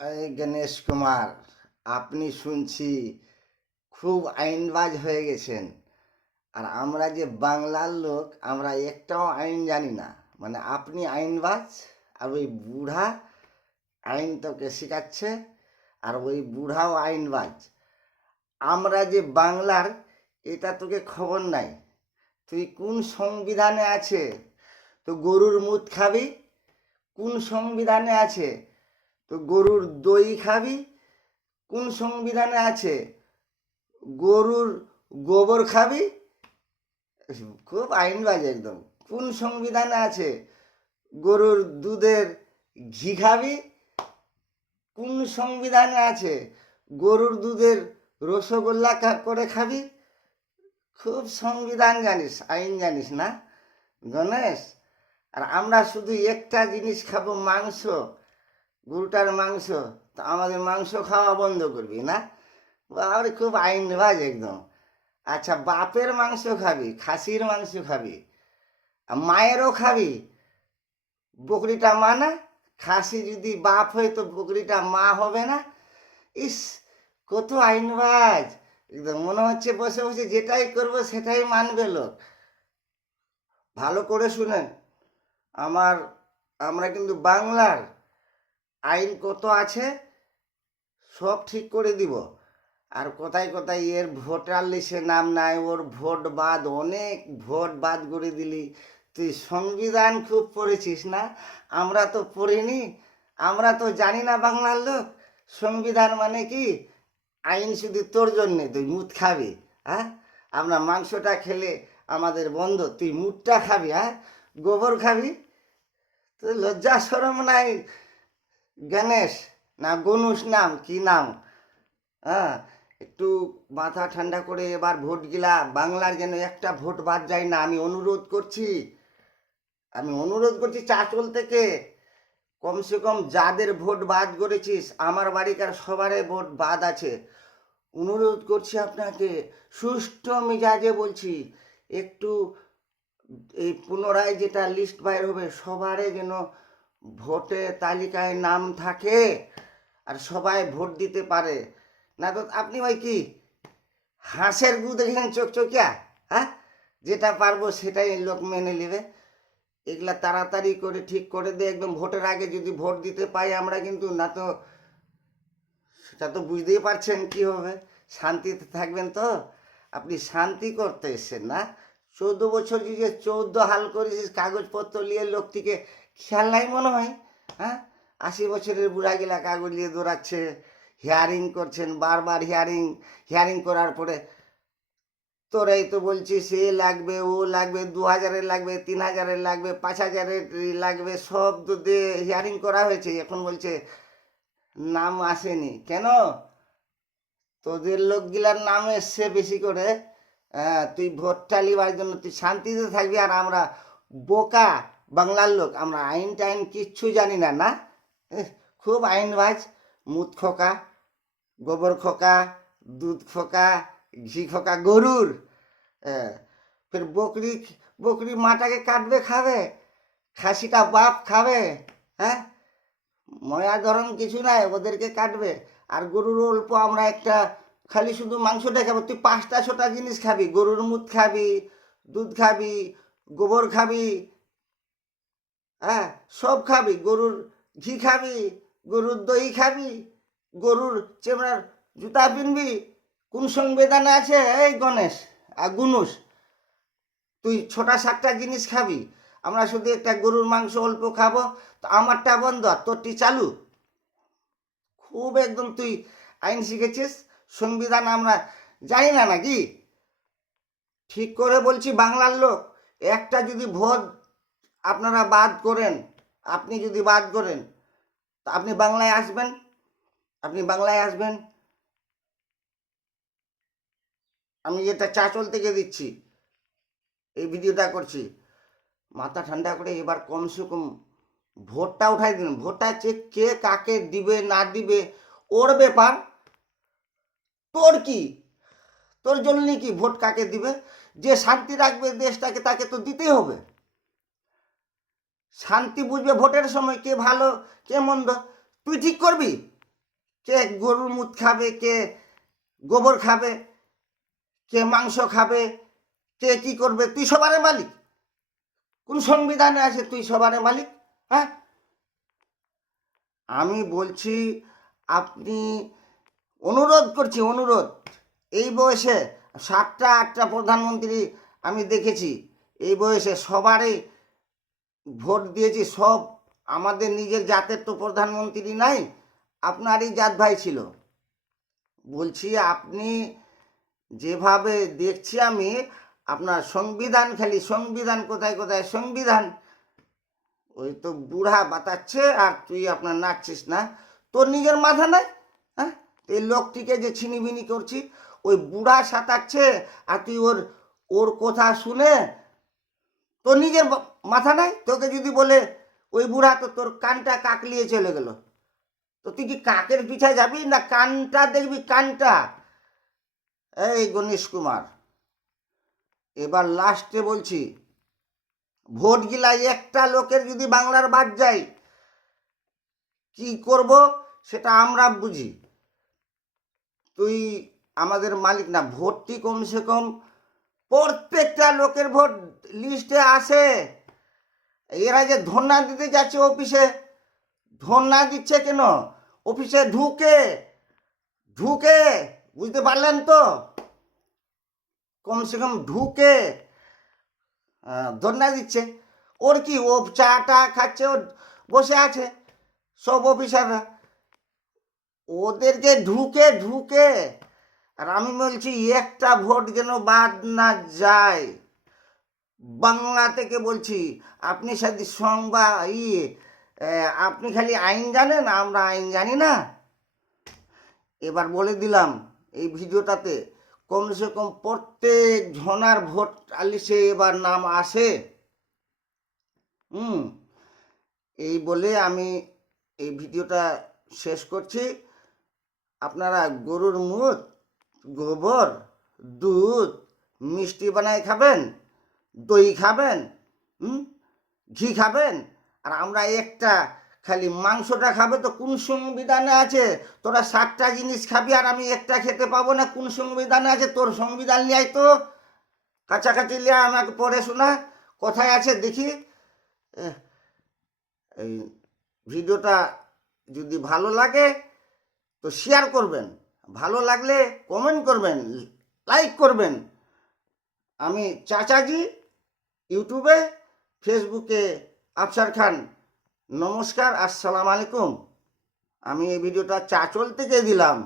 এই গণেশ কুমার, আপনি শুনছি খুব আইনবাজ হয়ে গেছেন। আর আমরা যে বাংলার লোক, আমরা একটাও আইন জানি না। মানে আপনি আইনবাজ, আর ওই বুড়া আইন তোকে শেখাচ্ছে, আর ওই বুড়াও আইনবাজ। আমরা যে বাংলার, এটা তোকে খবর নাই। তুই কোন সংবিধানে আছে তো গরুর মুত খাবি? কোন সংবিধানে আছে তো গরুর দই খাবি? কোন সংবিধানে আছে গরুর গোবর খাবি? খুব আইনবাজ একদম। কোন সংবিধানে আছে গরুর দুধের ঘি খাবি? কোন সংবিধানে আছে গরুর দুধের রসগোল্লা করে খাবি? খুব সংবিধান জানিস, আইন জানিস না গণেশ। আর আমরা শুধু একটা জিনিস খাবো, মাংস, গরুটার মাংস। তো আমাদের মাংস খাওয়া বন্ধ করবি না? বাবারে, খুব আইনবাজ একদম। আচ্ছা, বাপের মাংস খাবি, খাসির মাংস খাবি, আর মায়েরও খাবি। বকরিটা মা না? খাসি যদি বাপ হয় তো বকরিটা মা হবে না? ইস, কত আইনবাজ! একদম মনে হচ্ছে বসে বসে যেটাই করবো সেটাই মানবে লোক। ভালো করে শুনেন, আমার আমরা কিন্তু বাংলার আইন কত আছে সব ঠিক করে দিব। আর কোথায় কোথায় এর ভোটার লিস্টে নাম নাই, ওর ভোট বাদ, অনেক ভোট বাদ করে দিলি। তুই সংবিধান খুব পড়েছিস না? আমরা তো পড়িনি, আমরা তো জানি না বাংলার লোক। সংবিধান মানে কি? আইন শুধু তোর জন্যে, তুই মুত খাবি। হ্যাঁ, আমরা মাংসটা খেলে আমাদের বন্ধ, তুই মুতটা খাবি। হ্যাঁ, গোবর খাবি। তুই লজ্জা শরম নাই গণেশ? না গনুষ নাম কি নাম? হ্যাঁ, একটু মাথা ঠান্ডা করে এবার ভোট গিলা, বাংলার যেন একটা ভোট বাদ যায় না। আমি অনুরোধ করছি চাচল থেকে, কমসে কম যাদের ভোট বাদ করেছিস, আমার বাড়িকার সবারই ভোট বাদ আছে। অনুরোধ করছি আপনাকে, সুষ্ঠু মেজাজে বলছি, একটু এই পুনরায় যেটা লিস্ট বাইর হবে সবারই যেন ভোটে তালিকায় নাম থাকে, আর সবাই ভোট দিতে পারে। না তো আপনি ভাই কি হাঁসের গু দেখেছেন চকচকিয়া? হ্যাঁ, যেটা পারবো সেটাই লোক মেনে নেবে। এগুলা তাড়াতাড়ি করে ঠিক করে দে, একদম ভোটের আগে যদি ভোট দিতে পাই আমরা, কিন্তু না তো সেটা তো বুঝতেই পারছেন কি হবে। শান্তিতে থাকবেন তো? আপনি শান্তি করতে এসছেন না? 14 বছর যে 14 হাল করেছিস, কাগজপত্র নিয়ে লোকটিকে খেয়াল নাই মনে হয়। হ্যাঁ, 80 বছরের বুড়া গিলা কাগজ নিয়ে দৌড়াচ্ছে, হিয়ারিং করছেন, বারবার হিয়ারিং। হিয়ারিং করার পরে তোরাই তো বলছিস এ লাগবে, ও লাগবে, 2000-এর লাগবে, 3000-এর লাগবে, 5000-এর লাগবে, সব তো দিয়ে হিয়ারিং করা হয়েছে। এখন বলছে নাম আসেনি কেন? তোদের লোকগুলার নাম এসছে বেশি করে। হ্যাঁ, তুই ভোটটা লিবার জন্য তুই শান্তিতে থাকবি, আর আমরা বোকা বাংলার লোক, আমরা আইন টাইন কিচ্ছু জানি না। না, খুব আইনবাজ। মুত খোকা, গোবর খোকা, দুধ খোকা, ঘি খোকা গরুর। হ্যাঁ, ফের বকরি, বকরি মাটাকে কাটবে খাবে, খাসিটা বাপ খাবে। হ্যাঁ, ময়া ধরন কিছু নাই, ওদেরকে কাটবে। আর গরুর অল্প, আমরা একটা খালি শুধু মাংসটা খাবো। তুই 5টা 6টা জিনিস খাবি, গরুর মুত খাবি, দুধ খাবি, গোবর খাবি। হ্যাঁ, সব খাবি। গরুর ঘি খাবি, গরুর দই খাবি, গরুর চেমড়ার জুতা পিনবি। কোন সংবিধানে আছে এই গণেশ আর গুনুস তুই 6টা 7টা জিনিস খাবি? আমরা শুধু একটা গরুর মাংস অল্প খাবো, তো আমারটা বন্ধ আর তোরটি চালু। খুব একদম তুই আইন শিখেছিস, সংবিধান আমরা জানি না নাকি? ঠিক করে বলছি বাংলার লোক, একটা যদি ভোট আপনারা বাদ করেন, আপনি যদি বাদ করেন, তা আপনি বাংলায় আসবেন? আপনি বাংলায় আসবেন? আমি এটা চাচল থেকে দিচ্ছি, এই ভিডিওটা করছি। মাথা ঠান্ডা করে এবার কমসে কম ভোটটা উঠাই দিন। ভোটটা হচ্ছে কে কাকে দিবে না দিবে ওর ব্যাপার। তোর কি? তোর জন্য কি ভোট কাকে দিবে? যে শান্তি রাখবে দেশটাকে তাকে তো দিতেই হবে। শান্তি বুঝবে ভোটের সময়, কে ভালো কে মন্দ তুই ঠিক করবি। কে গরুর মুত খাবে, কে গোবর খাবে, কে মাংস খাবে, কে কি করবে? তুই সবারে মালিক? কোন সংবিধানে আছে তুই সবারে মালিক? হ্যাঁ, আমি বলছি, আপনি, অনুরোধ করছি, অনুরোধ, এই বয়সে 7টা 8টা প্রধানমন্ত্রী আমি দেখেছি, এই বয়সে সবারই ভোট দিয়েছি, সব আমাদের নিজের জাতের তো প্রধানমন্ত্রী নাই, আপনারই জাত ভাই ছিল। বলছি আপনি যেভাবে দেখছি আমি, আপনার সংবিধান, খালি সংবিধান, কোথায় কোথায় সংবিধান, ওই তো বুড়া বাতাচ্ছে আর তুই আপনার নাচছিস না, তোর নিজের মাথা নাই? হ্যাঁ, এই লোকটিকে যে ছিনিবিনি করছি, ওই বুড়া সাঁতাচ্ছে আর তুই ওর ওর কথা শুনে তোর নিজের মাথা নাই? তোকে যদি বলে ওই বুড়া, তো তোর কানটা কাকলিয়ে চলে গেল, তো তুই কি কাকের পিছায় যাবি না কানটা দেখবি? কানটা। এই গণেশ কুমার, এবার লাস্টে বলছি, ভোট গিলাই একটা লোকের যদি বাংলার বাদ যায়, কি করব সেটা আমরা বুঝি। তুই আমাদের মালিক না, ভোটটি কমসে কম প্রত্যেকটা লোকের ভোট লিস্টে আসে। এরা যে ধর্ণা দিতে যাচ্ছে অফিসে, ধর্ণা দিচ্ছে কেন? অফিসে ঢুকে ঢুকে, বুঝতে পারলেন তো, কমসে কম ঢুকে ধর্ণা দিচ্ছে। ওর কি, ও চাটা খাচ্ছে, ও বসে আছে, সব অফিসাররা ওদেরকে ঢুকে ঢুকে। আর আমি বলছি একটা ভোট যেন বাদ না যায়, বাংলা থেকে বলছি। আপনি সাথে আপনি খালি আইন জানেন, আমরা আইন জানি না। এবার বলে দিলাম, এই ভিডিওটাতে কমসে কম প্রত্যেক জনার ভোট লিস্টে এবার নাম আসে। এই বলে আমি এই ভিডিওটা শেষ করছি। আপনারা গরুর মুত, গোবর, দুধ, মিষ্টি বানায় খাবেন, দই খাবেন, ঘি খাবেন, আর আমরা একটা খালি মাংসটা খাবে। তো কোন সংবিধানে আছে তোরা 7টা জিনিস খাবি আর আমি একটা খেতে পাবো না? কোন সংবিধানে আছে? তোর সংবিধান নিয়ে তো কাছাকাছি লিয়ে আমাকে পড়ে শোনা, কোথায় আছে দেখি। এই ভিডিওটা যদি ভালো লাগে তো শেয়ার করবেন, ভালো লাগলে কমেন্ট করবেন, লাইক করবেন। আমি চাচাজি, ইউটিউবে, ফেসবুকে আফসার খান। নমস্কার, আসসালামু আলাইকুম। আমি এই ভিডিওটা চাচল থেকে দিলাম।